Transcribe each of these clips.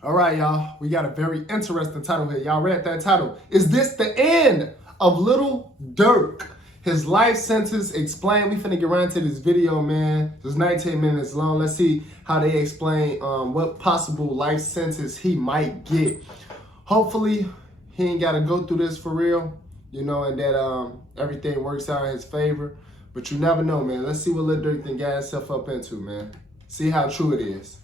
All right, y'all. We got a very interesting title here. Y'all read that title. Is this the end of Little Durk? His life sentence explained. We finna get right into this video, man. It's 19 minutes long. Let's see how they explain what possible life sentence he might get. Hopefully, he ain't got to go through this for real, you know, and that everything works out in his favor. But you never know, man. Let's see what Lil Durk then got himself up into, man. See how true it is.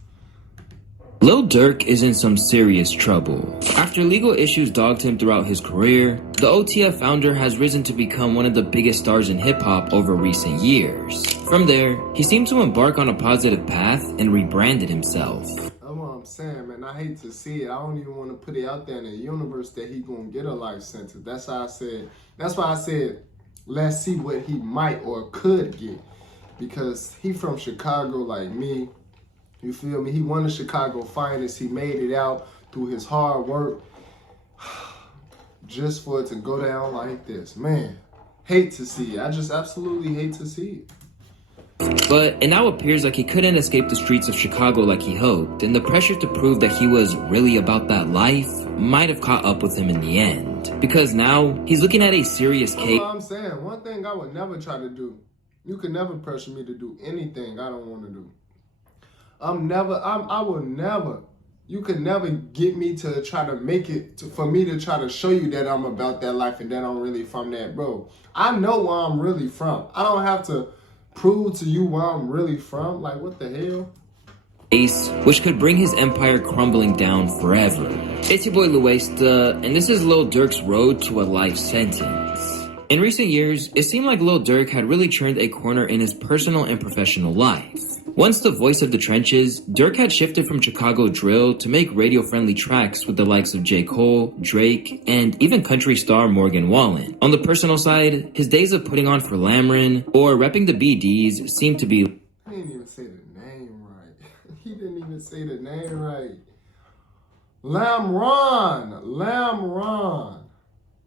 Lil Durk is in some serious trouble. After legal issues dogged him throughout his career, the OTF founder has risen to become one of the biggest stars in hip-hop over recent years. From there, he seemed to embark on a positive path and rebranded himself. That's what I'm saying, man. I hate to see it. I don't even want to put it out there in the universe that he gonna get a life sentence. That's how I said. That's why I said, let's see what he might or could get. Because he from Chicago like me. You feel me? He won the Chicago finest. He made it out through his hard work. Just for it to go down like this. Man, hate to see it. I just absolutely hate to see it. But it now appears like he couldn't escape the streets of Chicago like he hoped, and the pressure to prove that he was really about that life might have caught up with him in the end. Because now, he's looking at a serious case. That's what I'm saying. One thing I would never try to do. You can never pressure me to do anything I don't want to do. I will never, you could never get me to try to make it, for me to try to show you that I'm about that life and that I'm really from that, bro. I know where I'm really from. I don't have to prove to you where I'm really from. Like, what the hell? Which could bring his empire crumbling down forever. It's your boy Luesta, and this is Lil Durk's road to a life sentence. In recent years, it seemed like Lil Durk had really turned a corner in his personal and professional life. Once the voice of the trenches, Durk had shifted from Chicago drill to make radio-friendly tracks with the likes of J. Cole, Drake, and even country star Morgan Wallen. On the personal side, his days of putting on for Lamron or repping the BDs seemed to be... I didn't even say the name right. He didn't even say the name right. Lamron.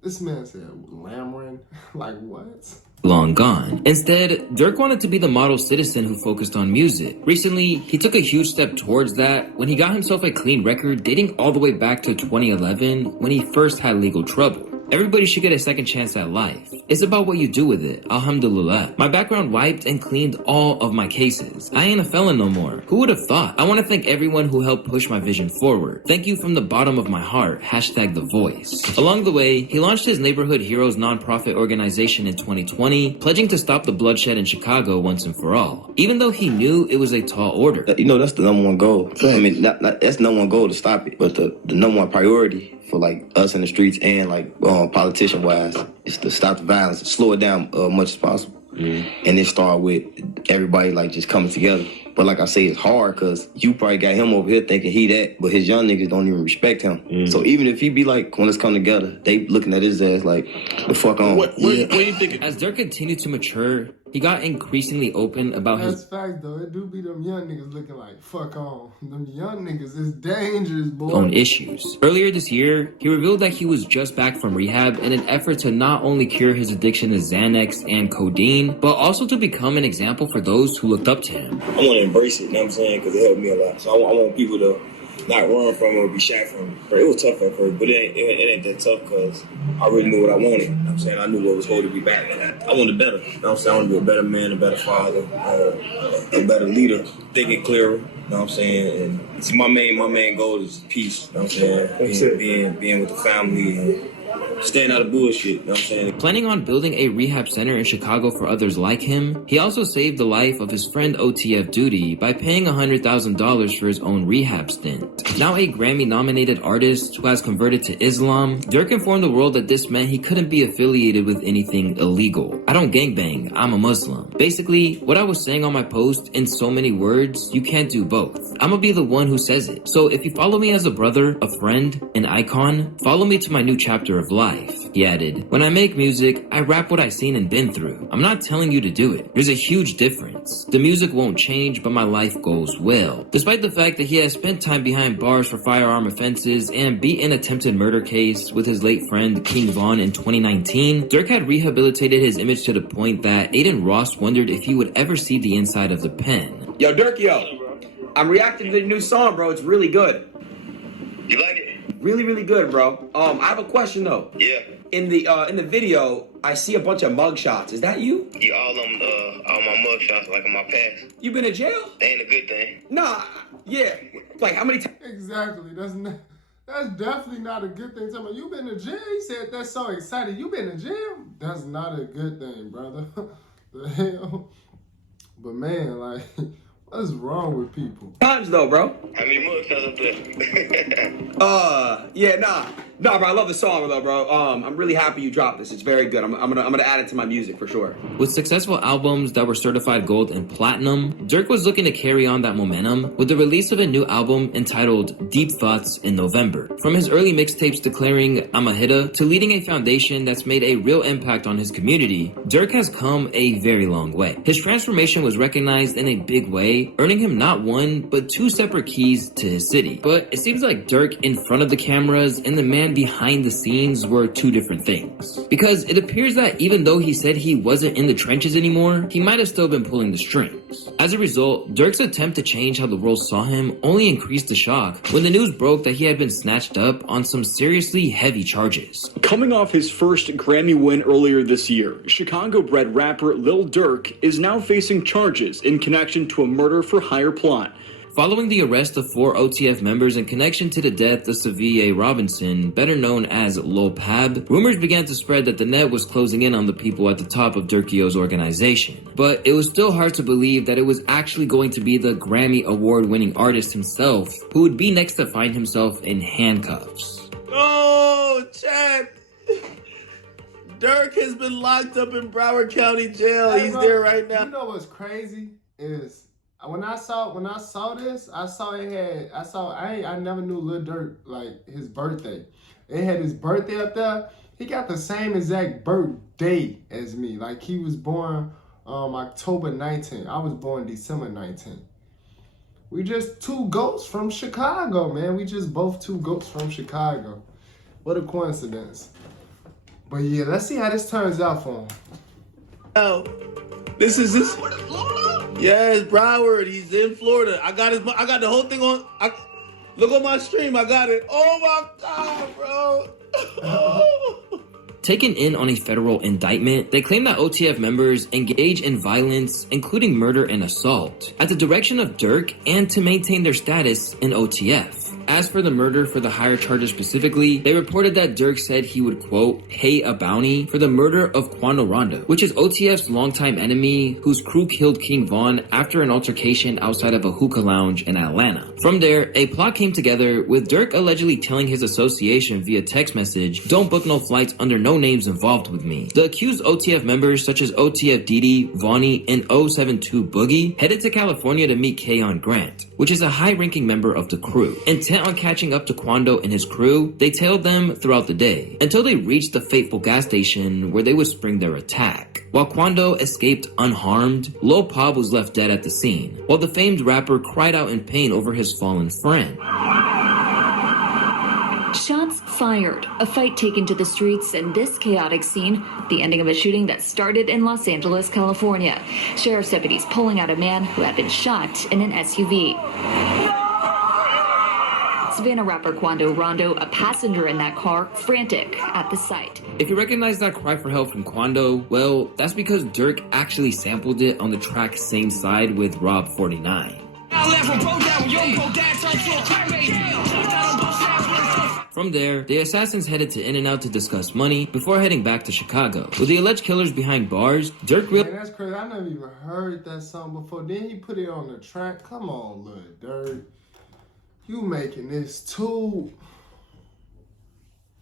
This man said Lamron. Like, what? Long gone. Instead, Durk wanted to be the model citizen who focused on music. Recently, he took a huge step towards that when he got himself a clean record dating all the way back to 2011 when he first had legal trouble. Everybody should get a second chance at life. It's about what you do with it. Alhamdulillah. My background wiped and cleaned all of my cases. I ain't a felon no more. Who would have thought? I want to thank everyone who helped push my vision forward. Thank you from the bottom of my heart. Hashtag The Voice. Along the way, he launched his Neighborhood Heroes nonprofit organization in 2020, pledging to stop the bloodshed in Chicago once and for all. Even though he knew it was a tall order. You know, that's the number one goal. I mean, that's number one goal to stop it. But the number one priority for like us in the streets and like politician wise is to stop the violence, slow it down much as possible. And it start with everybody like just coming together. But like I say, it's hard because you probably got him over here thinking he that, but his young niggas don't even respect him. So even if he be like, when let's come together, they looking at his ass like, the fuck on. What do you think? As Durk continued to mature, he got increasingly open about That's fact, though. It do be them young niggas looking like, fuck on. Them young niggas is dangerous, boy. own issues. Earlier this year, he revealed that he was just back from rehab in an effort to not only cure his addiction to Xanax and codeine, but also to become an example for those who looked up to him. I want to embrace it, you know what I'm saying, because it helped me a lot. So I want people to not run from it or be shy from it. It was tough at first, but it ain't that tough because I really knew what I wanted. You know what I'm saying? I knew what was holding me back. I wanted better. You know what I'm saying? I want to be a better man, a better father, a better leader, thinking clearer. You know what I'm saying? And see, my main goal is peace. You know what I'm saying? Being with the family and staying out of bullshit, you know what I'm saying? Planning on building a rehab center in Chicago for others like him, he also saved the life of his friend OTF Duty by paying $100,000 for his own rehab stint. Now a Grammy-nominated artist who has converted to Islam, Durk informed the world that this meant he couldn't be affiliated with anything illegal. I don't gangbang, I'm a Muslim. Basically, what I was saying on my post, in so many words, you can't do both. I'ma be the one who says it. So if you follow me as a brother, a friend, an icon, follow me to my new chapter of life. He added, when I make music, I rap what I've seen and been through. I'm not telling you to do it. There's a huge difference. The music won't change, but my life goals will. Despite the fact that he has spent time behind bars for firearm offenses and beat an attempted murder case with his late friend King Von in 2019, Durk had rehabilitated his image to the point that Aiden Ross wondered if he would ever see the inside of the pen. Yo, Durk, yo. I'm reacting to the new song, bro. It's really good. You like it? Really, really good, bro. I have a question though. Yeah. In the video, I see a bunch of mug shots. Is that you? Yeah, all my mug shots like in my past. You been in jail? They ain't a good thing. Nah. Yeah. Like how many times? Exactly. That's definitely not a good thing. Tell me, you been to jail? He said that's so exciting. You been to jail? That's not a good thing, brother. The hell? But man, like, what's wrong with people? Times though, bro. How many mug shots up there? Yeah, nah, bro. I love the song though, bro. I'm really happy you dropped this. It's very good. I'm gonna add it to my music for sure. With successful albums that were certified gold and platinum, Durk was looking to carry on that momentum with the release of a new album entitled Deep Thoughts in November. From his early mixtapes declaring I'm a hitter to leading a foundation that's made a real impact on his community, Durk has come a very long way. His transformation was recognized in a big way, earning him not one, but two separate keys to his city. But it seems like Durk in front of the cameras and the man behind the scenes were two different things. Because it appears that even though he said he wasn't in the trenches anymore, he might have still been pulling the strings. As a result, Durk's attempt to change how the world saw him only increased the shock when the news broke that he had been snatched up on some seriously heavy charges. Coming off his first Grammy win earlier this year, Chicago-bred rapper Lil Durk is now facing charges in connection to a murder-for-hire plot. Following the arrest of 4 OTF members in connection to the death of Savier Robinson, better known as Lil Pab, rumors began to spread that the net was closing in on the people at the top of Durkio's organization. But it was still hard to believe that it was actually going to be the Grammy award-winning artist himself who would be next to find himself in handcuffs. Oh, Chad. Durk has been locked up in Broward County Jail. Hey, He's bro, there right now. You know what's crazy is when I saw this, I never knew Lil Durk, like, his birthday. It had his birthday up there. He got the same exact birthday as me. Like, he was born October 19th. I was born December 19th. We just two goats from Chicago, man. We just both two goats from Chicago. What a coincidence. But yeah, let's see how this turns out for him. Oh, this is this. Yes, Broward. He's in Florida. I got the whole thing on. Look on my stream. I got it. Oh my God, bro. Taken in on a federal indictment, they claim that OTF members engage in violence, including murder and assault, at the direction of Durk and to maintain their status in OTF. As for the murder for the hire charges specifically, they reported that Durk said he would, quote, pay a bounty for the murder of Quando Rondo, which is OTF's longtime enemy whose crew killed King Von after an altercation outside of a hookah lounge in Atlanta. From there, a plot came together with Durk allegedly telling his association via text message, don't book no flights under no names involved with me. The accused OTF members such as OTF Didi, Vonnie, and 072 Boogie headed to California to meet Keon Grant, which is a high-ranking member of the crew. Intent on catching up to Quando and his crew, they tailed them throughout the day until they reached the fateful gas station where they would spring their attack. While Quando escaped unharmed, Lil Pab was left dead at the scene, while the famed rapper cried out in pain over his fallen friend. Shots fired, a fight taken to the streets, and this chaotic scene, the ending of a shooting that started in Los Angeles, California. Sheriff's deputies pulling out a man who had been shot in an SUV. Savannah rapper Quando Rondo, a passenger in that car, frantic at the sight. If you recognize that cry for help from Quando, well, that's because Durk actually sampled it on the track Same Side with Rob 49. From there, the assassins headed to In-N-Out to discuss money before heading back to Chicago. With the alleged killers behind bars, Durk Man, that's crazy. I never even heard that song before. Then he put it on the track. Come on, Lil Durk. You making this too...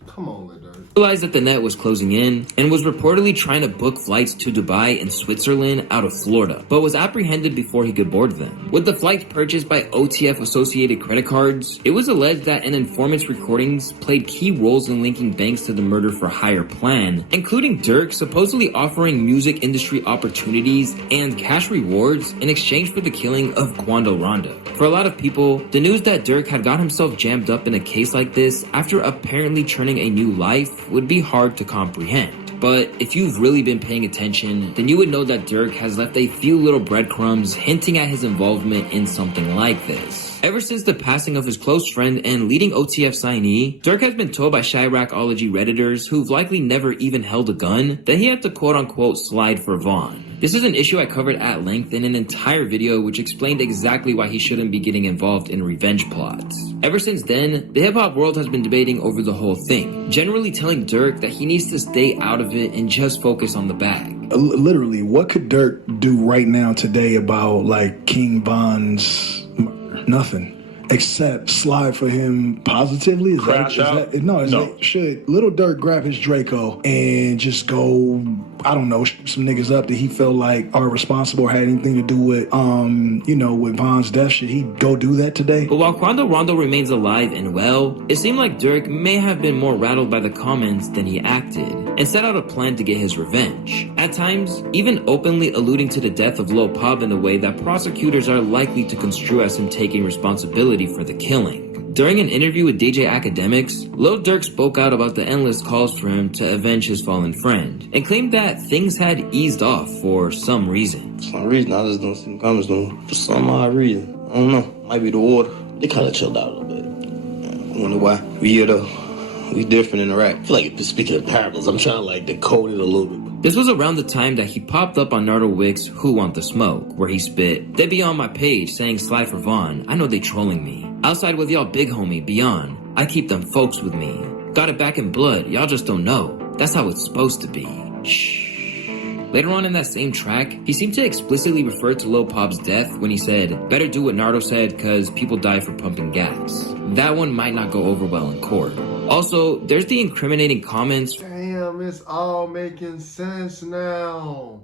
Come on, Lil Durk. realized that the net was closing in and was reportedly trying to book flights to Dubai and Switzerland out of Florida, but was apprehended before he could board them. With the flights purchased by OTF associated credit cards, it was alleged that an informant's recordings played key roles in linking banks to the murder for hire plan, including Durk supposedly offering music industry opportunities and cash rewards in exchange for the killing of Quando Rondo. For a lot of people, the news that Durk had got himself jammed up in a case like this after apparently turning a new life would be hard to comprehend. But if you've really been paying attention, then you would know that Durk has left a few little breadcrumbs hinting at his involvement in something like this. Ever since the passing of his close friend and leading OTF signee, Durk has been told by Chiracology Redditors, who've likely never even held a gun, that he had to quote-unquote slide for Vaughn. This is an issue I covered at length in an entire video which explained exactly why he shouldn't be getting involved in revenge plots. Ever since then, the hip-hop world has been debating over the whole thing, generally telling Durk that he needs to stay out of it and just focus on the bag. Literally, what could Durk do right now today about like King Von's murder? Nothing. Except slide for him positively? Crash out? Like, should Little Durk grab his Draco and just go, I don't know, shoot some niggas up that he felt like are responsible or had anything to do with, with Von's death? Should he go do that today? But while Quando Rondo remains alive and well, it seemed like Durk may have been more rattled by the comments than he acted, and set out a plan to get his revenge. At times, even openly alluding to the death of Lil Pub in a way that prosecutors are likely to construe as him taking responsibility for the killing. During an interview with DJ Academics, Lil Durk spoke out about the endless calls for him to avenge his fallen friend, and claimed that things had eased off for some reason. For some reason, I just don't see the comments doing. For some odd reason. I don't know. Might be the water. They kind of chilled out a little bit. I wonder why. We here though. We different in the rap. I feel like speaking of parables, I'm trying to like decode it a little bit. This was around the time that he popped up on Nardo Wick's Who Want the Smoke, where he spit, "They be on my page saying slide for Vaughn, I know they trolling me. Outside with y'all big homie, Beyond, I keep them folks with me. Got it back in blood, y'all just don't know. That's how it's supposed to be. Shh." Later on in that same track, he seemed to explicitly refer to Lil Pop's death when he said, "Better do what Nardo said, cause people die for pumping gas." That one might not go over well in court. Also, there's the incriminating comments. Damn, it's all making sense now.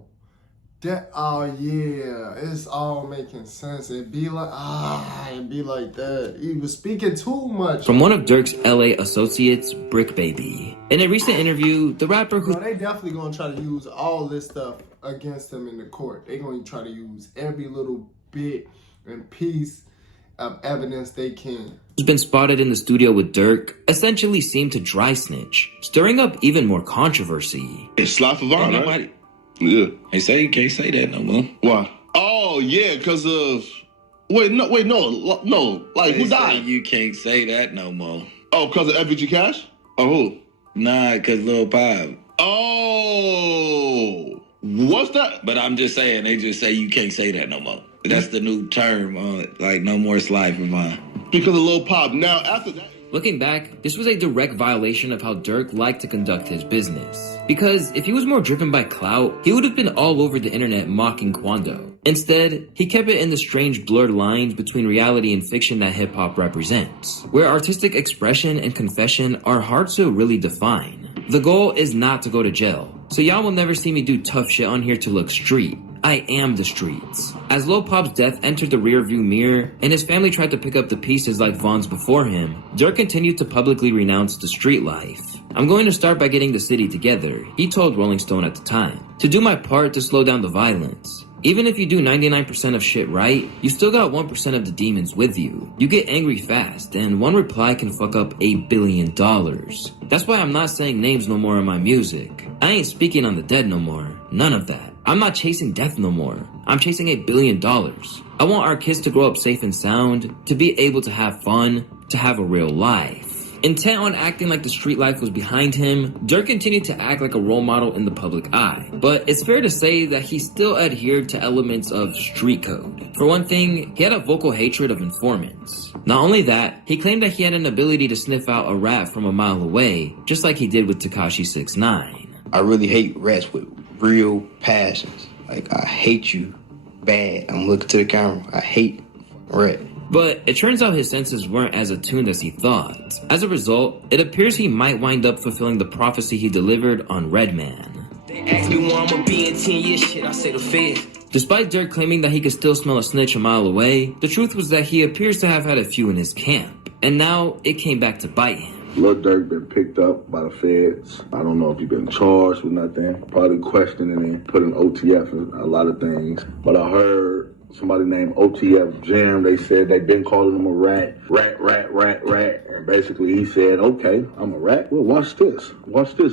Oh yeah, it's all making sense. It'd be like, that. He was speaking too much. From one of Durk's LA associates, Brick Baby. In a recent interview, the rapper who... they definitely gonna try to use all this stuff against him in the court. They gonna try to use every little bit and piece of evidence they can. Who's been spotted in the studio with Durk, essentially seemed to dry snitch, stirring up even more controversy. It's slide for Vaughn, right? Yeah. They say you can't say that no more. Why? Oh, yeah, because of... Wait, no. Like, who died? You can't say that no more. Oh, because of FBG Cash? Or who? Nah, because Lil Pop. Oh. What's that? But I'm just saying, they just say you can't say that no more. That's the new term, like no more slide for Vaughn. Because of Lil Pop. Now, after that... Looking back, this was a direct violation of how Durk liked to conduct his business. Because if he was more driven by clout, he would have been all over the internet mocking Quando. Instead, he kept it in the strange blurred lines between reality and fiction that hip-hop represents, where artistic expression and confession are hard to really define. The goal is not to go to jail, so y'all will never see me do tough shit on here to look street. I am the streets. As Lil Pop's death entered the rearview mirror, and his family tried to pick up the pieces like Vaughn's before him, Durk continued to publicly renounce the street life. "I'm going to start by getting the city together," he told Rolling Stone at the time, "to do my part to slow down the violence. Even if you do 99% of shit right, you still got 1% of the demons with you. You get angry fast, and one reply can fuck up $8 billion. That's why I'm not saying names no more in my music. I ain't speaking on the dead no more. None of that. I'm not chasing death no more. I'm chasing $8 billion. I want our kids to grow up safe and sound, to be able to have fun, to have a real life." Intent on acting like the street life was behind him, Durk continued to act like a role model in the public eye. But it's fair to say that he still adhered to elements of street code. For one thing, he had a vocal hatred of informants. Not only that, he claimed that he had an ability to sniff out a rat from a mile away, just like he did with Tekashi 6ix9ine. I really hate rats with real passions. Like, I hate you bad. I'm looking to the camera. I hate rat. But it turns out his senses weren't as attuned as he thought. As a result, it appears he might wind up fulfilling the prophecy he delivered on Redman. They ask me where I'ma be in 10 years, shit, I say the Fed. Despite Durk claiming that he could still smell a snitch a mile away, the truth was that he appears to have had a few in his camp. And now, it came back to bite him. Lil Durk been picked up by the feds. I don't know if he's been charged with nothing. Probably questioning him, put in OTF and a lot of things. But I heard somebody named OTF Jam. They said they've been calling him a rat. And basically he said, okay, I'm a rat. Well, watch this.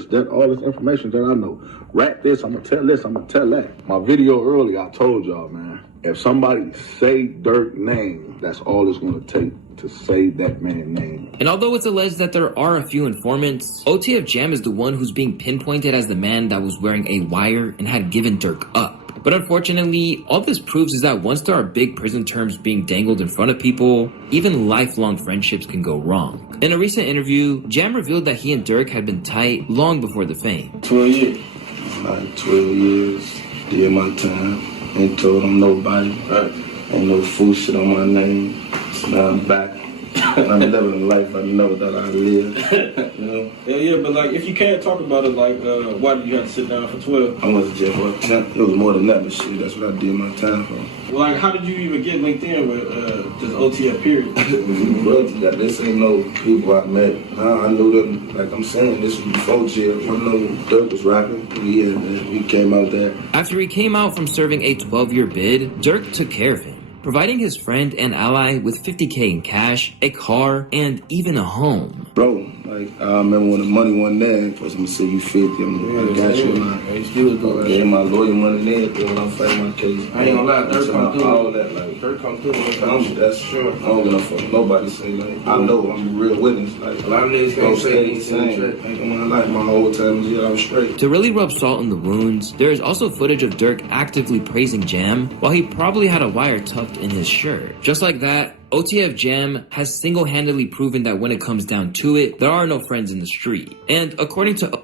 That all this information that I know. Rat this, I'm gonna tell this, I'm gonna tell that. My video earlier, I told y'all, man, if somebody say Durk name, that's all it's gonna take to say that man's name. And although it's alleged that there are a few informants, OTF Jam is the one who's being pinpointed as the man that was wearing a wire and had given Durk up. But unfortunately, all this proves is that once there are big prison terms being dangled in front of people, even lifelong friendships can go wrong. In a recent interview, Jam revealed that he and Durk had been tight long before the fame. 12 years. Like 12 years, did my time. Ain't told him nobody. Right. Ain't no fool shit on my name. Now I'm back. I'm living a life I know that I live. You know? Yeah, but like, if you can't talk about it, like, why did you have to sit down for 12? I went to jail for 10. It was more than that, but shit, that's what I did my time for. Well, like, how did you even get linked in with just OTF period? Bro, this ain't no people I met. I knew them, like I'm saying, this was before jail. I know Durk was rapping. Yeah, he came out there. After he came out from serving a 12-year bid, Durk took care of him, providing his friend and ally with $50K in cash, a car, and even a home. Bro, like, I remember when the money wasn't there, first I'm gonna say you 50, I got you, and I gave my lawyer money and everything when I'm fighting my case. I ain't gonna lie, Durk come through. All that, like, Durk come through. That's sure. I don't give a fuck nobody say, like, I know I'm a real witness. Like, a lot of niggas can't say anything. Ain't gonna lie, my whole time was I was straight. To really rub salt in the wounds, there is also footage of Durk actively praising Jam while he probably had a wire tucked in his shirt. Just like that, OTF Jam has single-handedly proven that when it comes down to it, there are no friends in the street. And according to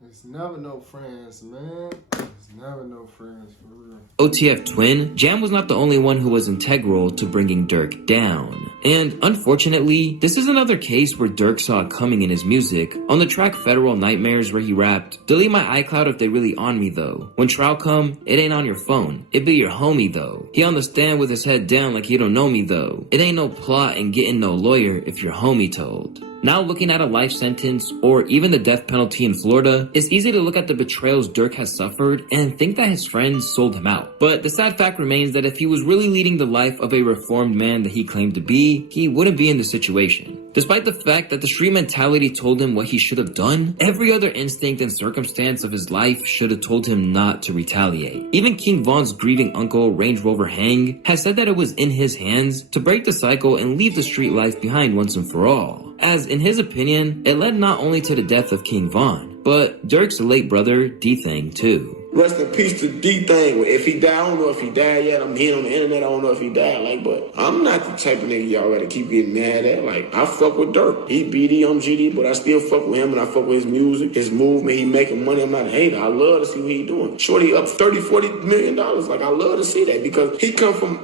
There's never no friends, man. There's never no friends, for real. OTF Twin, Jam was not the only one who was integral to bringing Durk down. And unfortunately, this is another case where Durk saw it coming in his music. On the track Federal Nightmares where he rapped, "Delete my iCloud if they really on me though. When trial come, it ain't on your phone. It be your homie though. He on the stand with his head down like he don't know me though. It ain't no plot and getting no lawyer if your homie told." Now looking at a life sentence or even the death penalty in Florida, it's easy to look at the betrayals Durk has suffered and think that his friends sold him out. But the sad fact remains that if he was really leading the life of a reformed man that he claimed to be, he wouldn't be in this situation. Despite the fact that the street mentality told him what he should have done, every other instinct and circumstance of his life should have told him not to retaliate. Even King Von's grieving uncle, Range Rover Hang, has said that it was in his hands to break the cycle and leave the street life behind once and for all. As in his opinion, it led not only to the death of King Von, but Durk's late brother, D-Thang, too. Rest in peace to D-Thang. If he died, I don't know if he died yet. I'm hearing on the internet, I don't know if he died. Like, but I'm not the type of nigga y'all gotta keep getting mad at. Like, I fuck with Durk. He BD, I'm GD, but I still fuck with him and I fuck with his music, his movement. He making money. I'm not a hater. I love to see what he doing. Shorty up $30-40 million. Like, I love to see that because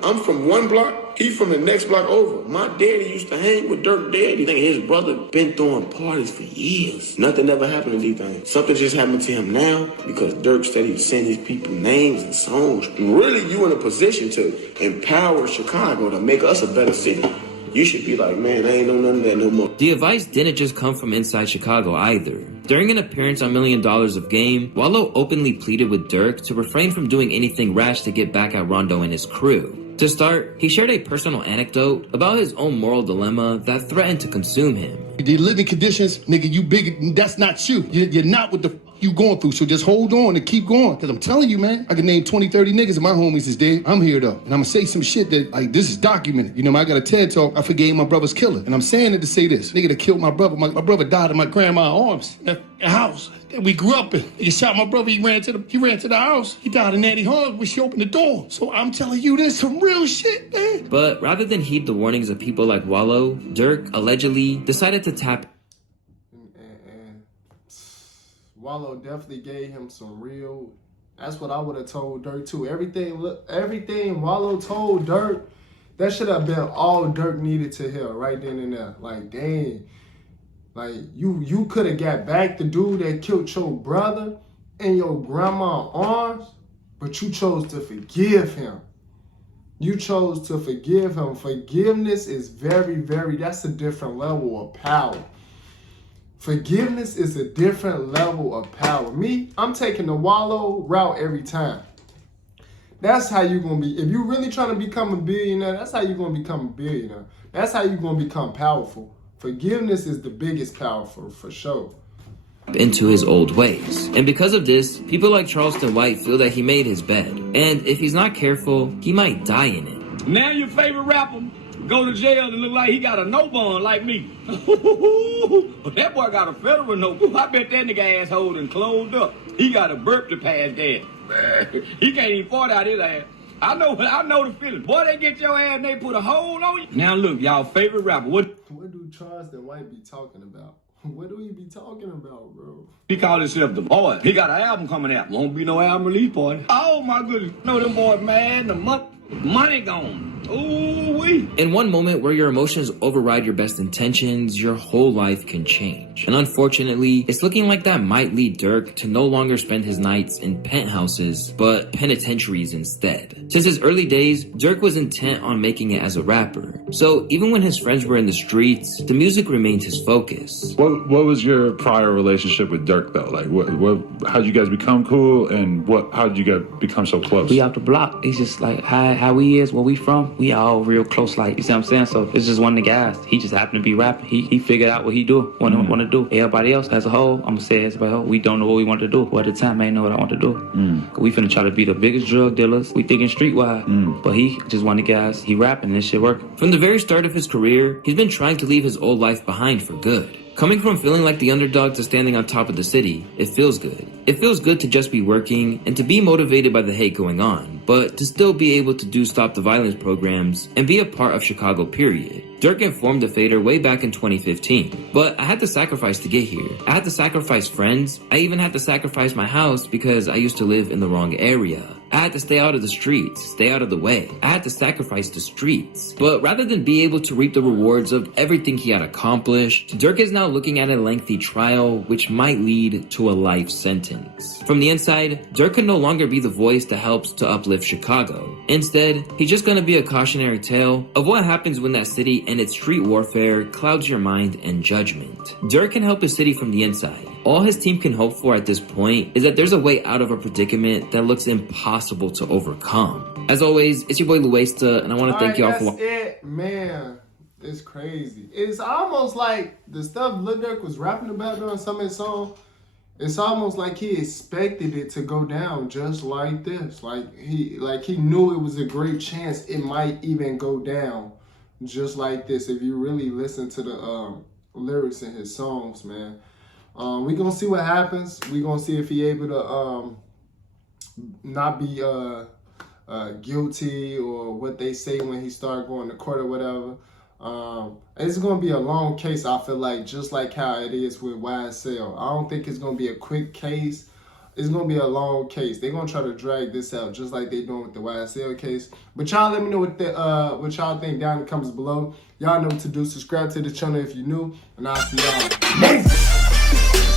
I'm from one block. He from the next block over. My daddy used to hang with Durk daddy. Think his brother been throwing parties for years. Nothing ever happened to D-Thang. Something just happened to him now because Durk said he'd send these people names and songs. Really, you in a position to empower Chicago to make us a better city. You should be like, man, I ain't know none of that no more. The advice didn't just come from inside Chicago either. During an appearance on $1 Million of Game, Wallow openly pleaded with Durk to refrain from doing anything rash to get back at Rondo and his crew. To start, he shared a personal anecdote about his own moral dilemma that threatened to consume him. The living conditions, nigga, you big, that's not you. You're not what the you going through, so just hold on and keep going. Because I'm telling you, man, I can name 20, 30 niggas and my homies is dead. I'm here, though. And I'm going to say some shit that, like, this is documented. You know, I got a TED Talk. I forgave my brother's killer. And I'm saying it to say this. Nigga that killed my brother. My brother died in my grandma's arms. In the house that we grew up in. He shot my brother. He ran to the house. He died in Eddie Hall when she opened the door. So I'm telling you, this some real shit, man. But rather than heed the warnings of people like Wallow, Durk allegedly decided to tap. Wallow definitely gave him some real. That's what I would have told Durk too. Everything Wallow told Durk, that should have been all Durk needed to hear right then and there. Like, dang, like you could have got back the dude that killed your brother in your grandma's arms, but you chose to forgive him. You chose to forgive him. Forgiveness is very, very. That's a different level of power. Forgiveness is a different level of power. Me, I'm taking the Wallow route every time. That's how you're gonna be. If you're really trying to become a billionaire, that's how you're gonna become a billionaire. That's how you're gonna become powerful. Forgiveness is the biggest power for sure. Into his old ways. And because of this, people like Charleston White feel that he made his bed. And if he's not careful, he might die in it. Now your favorite rapper go to jail and look like he got a no bond like me. That boy got a federal no. I bet that nigga asshole and closed up. He got a burp to pass gas. He can't even fart out his ass. I know the feeling. Boy, they get your ass and they put a hole on you. Now look, y'all favorite rapper. What do Charleston White be talking about? What do he be talking about, bro? He called himself the boy. He got an album coming out. Won't be no album release party. Oh my goodness. No, them boys, man, the money gone. Ooh-wee. In one moment where your emotions override your best intentions, your whole life can change. And unfortunately, it's looking like that might lead Durk to no longer spend his nights in penthouses, but penitentiaries instead. Since his early days, Durk was intent on making it as a rapper. So even when his friends were in the streets, the music remained his focus. What was your prior relationship with Durk though? Like how'd you guys become cool, and how'd you guys become so close? We out the block. It's just like how we is, where we from. We all real close, like, you see what I'm saying? So it's just one of the guys. He just happened to be rapping. He figured out what he do, want to do. Everybody else as a whole, I'm gonna say as a whole, we don't know what we want to do. Well, at the time, I ain't know what I want to do. We finna try to be the biggest drug dealers. We thinking streetwise. But he just one of the guys. He rapping and this shit working. From the very start of his career, he's been trying to leave his old life behind for good. Coming from feeling like the underdog to standing on top of the city, it feels good. It feels good to just be working and to be motivated by the hate going on, but to still be able to do Stop the Violence programs and be a part of Chicago, period. Durk informed the Fader way back in 2015, but I had to sacrifice to get here. I had to sacrifice friends. I even had to sacrifice my house because I used to live in the wrong area. I had to stay out of the streets, stay out of the way. I had to sacrifice the streets. But rather than be able to reap the rewards of everything he had accomplished, Durk is now looking at a lengthy trial which might lead to a life sentence. From the inside, Durk can no longer be the voice that helps to uplift Chicago. Instead, he's just gonna be a cautionary tale of what happens when that city and its street warfare clouds your mind and judgment. Durk can help his city from the inside. All his team can hope for at this point is that there's a way out of a predicament that looks impossible to overcome. As always, it's your boy Luesta, and I want to thank y'all for watching. That's it, man. It's crazy. It's almost like the stuff Lil Durk was rapping about during some of his songs. It's almost like he expected it to go down just like this. Like he knew it was a great chance it might even go down just like this. If you really listen to the lyrics in his songs, man. We gonna see what happens. We gonna see if he able to not be guilty or what they say when he start going to court or whatever. It's gonna be a long case, I feel like, just like how it is with YSL. I don't think it's gonna be a quick case. It's gonna be a long case. They're gonna try to drag this out just like they doing with the YSL case. But y'all let me know what y'all think down in the comments below. Y'all know what to do. Subscribe to the channel if you're new, and I'll see y'all next.